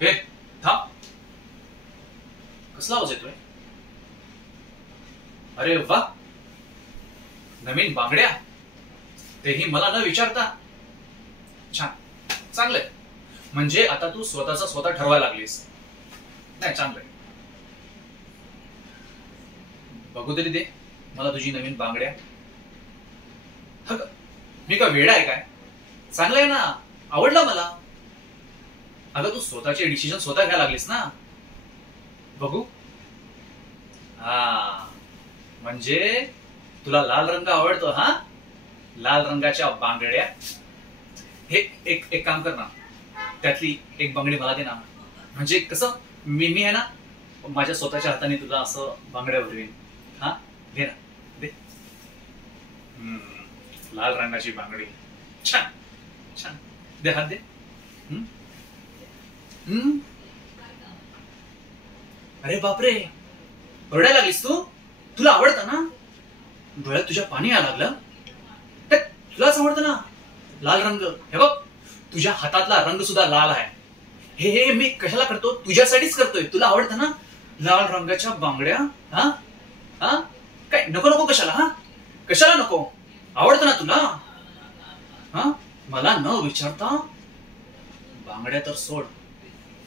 हे थांब. कसला आवाज येतोय? अरे वा, नवीन बांगड्या, तेही मला न विचारता. छान, चांगलंय. म्हणजे आता तू स्वतःचा स्वतः ठरवायला लागलीस. नाही, चांगलंय. बघू तरी दे मला तुझी नवीन बांगड्या. मी का वेडा आहे काय? चांगलंय ना, आवडलं मला. अगं तू स्वतःचे डिसिजन स्वतः घ्यायला लागलीस ना. बघू. हा, म्हणजे तुला लाल रंग आवडतो हा? लाल रंगाच्या बांगड्या. हे एक काम कर ना, त्यातली एक बांगडी मला दे ना. म्हणजे कसं मी आहे ना, माझ्या स्वतःच्या हाताने तुला असं बांगड्या भरवीन. हा, दे ना, दे. लाल रंगाची बांगडी, छान छान. दे, हात दे. अरे बापरे, रडायला लागलीस तू? तुला आवडतं ना? डोळ्यात तुझ्या पाणी यायला लागलं? तुलाच आवडतं ना लाल रंग? हे बघ, तुझ्या हातातला रंग सुद्धा लाल आहे. हे मी कशाला करतो? तुझ्यासाठीच करतोय. तुला आवडतं ना लाल रंगाच्या बांगड्या? हा हा, काय नको नको कशाला? हा, कशाला नको? आवडतं ना तुला? हा, मला न विचारता बांगड्या तर सोड,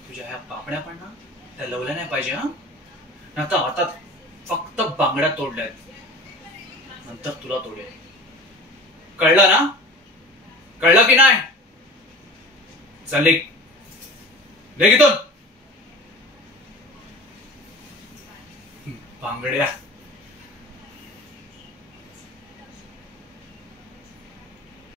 तुझ्या ह्या पापड्या पण ना त्या लवल्या नाही पाहिजे. हा, आता आता फक्त बांगड्या तोडल्यात, नंतर तुला तोडेल. कळलं ना? कळलं की नाही? चल लेखितून बांगड्या.